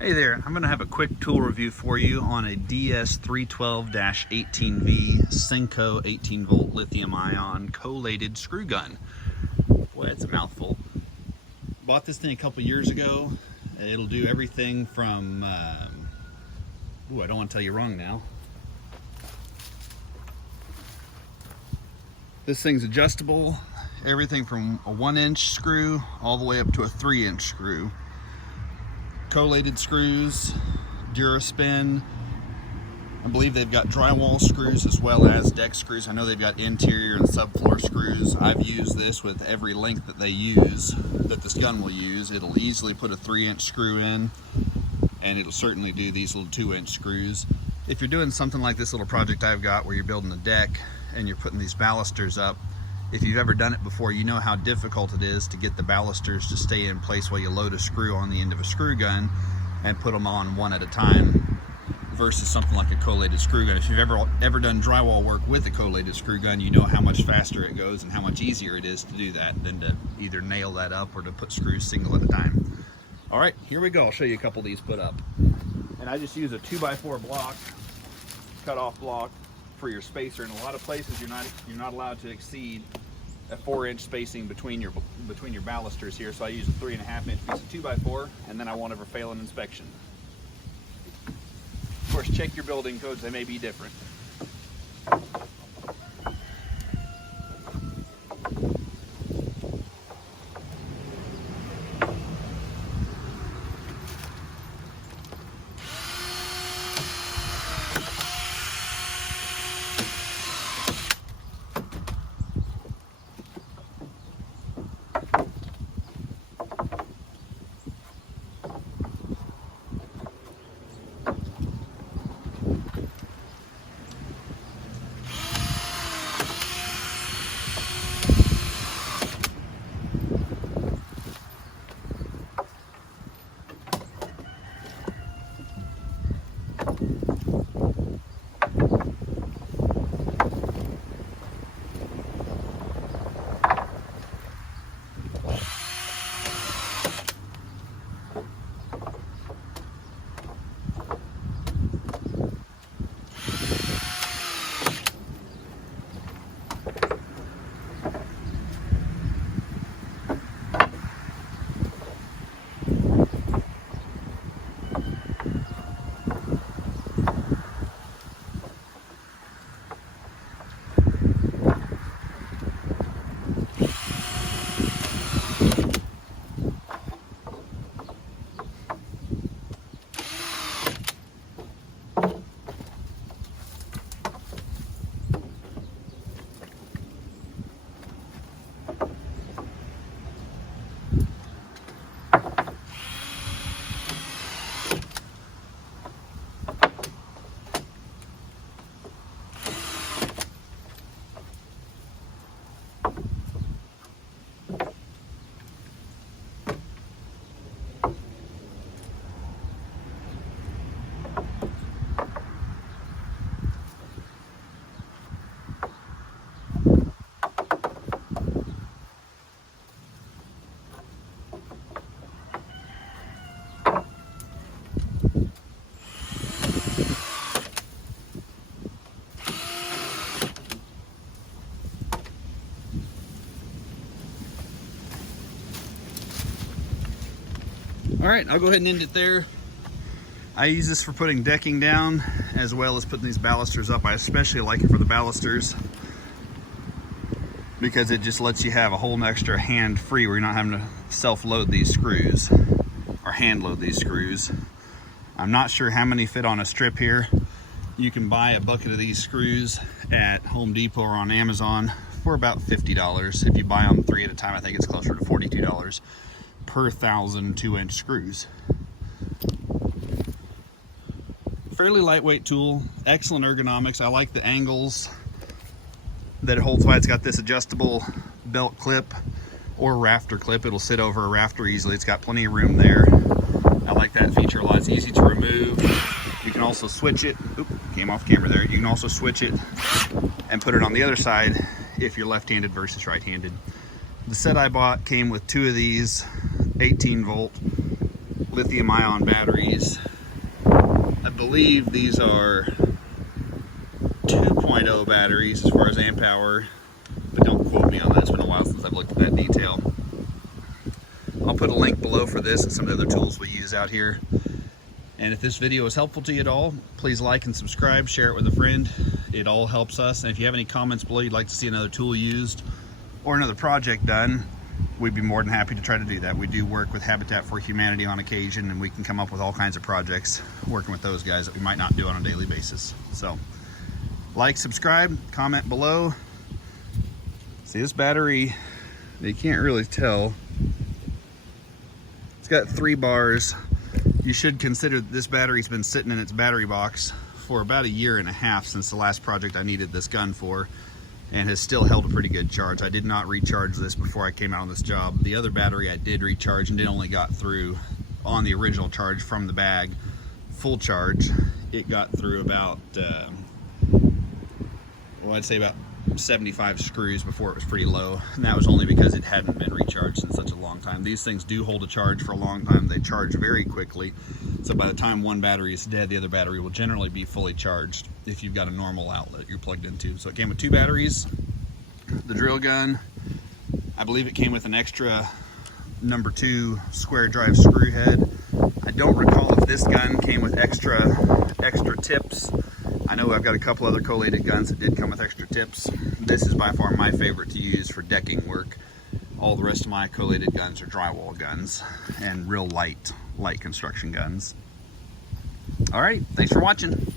Hey there, I'm going to have a quick tool review for you on a DS312-18V Senco 18 volt lithium ion collated screw gun. Boy, that's a mouthful. Bought this thing a couple years ago. It'll do everything from, I don't want to tell you wrong now. This thing's adjustable, everything from a 1-inch screw all the way up to a 3-inch screw. Collated screws, Duraspin. I believe they've got drywall screws as well as deck screws. I know they've got interior and subfloor screws. I've used this with every length that they use, that this gun will use. It'll easily put a 3-inch screw in, and it'll certainly do these little 2-inch screws. If you're doing something like this little project I've got where you're building a deck and you're putting these balusters up, if you've ever done it before, you know how difficult it is to get the balusters to stay in place while you load a screw on the end of a screw gun and put them on one at a time versus something like a collated screw gun. If you've ever done drywall work with a collated screw gun, you know how much faster it goes and how much easier it is to do that than to either nail that up or to put screws single at a time. All right, here we go. I'll show you a couple of these put up. And I just use a 2x4 block, cut-off block for your spacer. In a lot of places, you're not allowed to exceed a 4-inch spacing between your balusters here. So I use a 3.5-inch piece of 2x4, and then I won't ever fail an inspection. Of course, check your building codes; they may be different. All right, I'll go ahead and end it there. I use this for putting decking down as well as putting these balusters up. I especially like it for the balusters because it just lets you have a whole extra hand free where you're not having to self-load these screws or hand load these screws. I'm not sure how many fit on a strip here. You can buy a bucket of these screws at Home Depot or on Amazon for about $50. If you buy them 3 at a time, I think it's closer to $42 per 1,000 2-inch screws. Fairly lightweight tool, excellent ergonomics. I like the angles that it holds by. It's got this adjustable belt clip or rafter clip. It'll sit over a rafter easily. It's got plenty of room there. I like that feature a lot. It's easy to remove. You can also switch it. Oop, came off camera there. You can also switch it and put it on the other side if you're left-handed versus right-handed. The set I bought came with 2 of these 18 volt lithium ion batteries. I believe these are 2.0 batteries as far as amp hour, but don't quote me on that. It's been a while since I've looked at that detail. I'll put a link below for this and some of the other tools we use out here. And if this video is helpful to you at all, please like and subscribe, share it with a friend. It all helps us. And if you have any comments below you'd like to see another tool used or another project done, we'd be more than happy to try to do that. We do work with Habitat for Humanity on occasion, and we can come up with all kinds of projects working with those guys that we might not do on a daily basis. So like, subscribe, comment below. See, this battery, you can't really tell. It's got 3 bars. You should consider this battery's been sitting in its battery box for about 1.5 years since the last project I needed this gun for, and has still held a pretty good charge. I did not recharge this before I came out on this job. The other battery I did recharge, and it only got through on the original charge from the bag, full charge. It got through about, well, I'd say about 75 screws before it was pretty low, and that was only because it hadn't been recharged in such a long time. These things do hold a charge for a long time. They charge very quickly, so by the time one battery is dead, the other battery will generally be fully charged if you've got a normal outlet you're plugged into. So it came with 2 batteries, the drill gun. I believe it came with an extra number 2 square drive screw head. I don't recall if this gun came with extra tips. I know I've got a couple other collated guns that did come with extra tips. This is by far my favorite to use for decking work. All the rest of my collated guns are drywall guns and real light construction guns. All right, thanks for watching.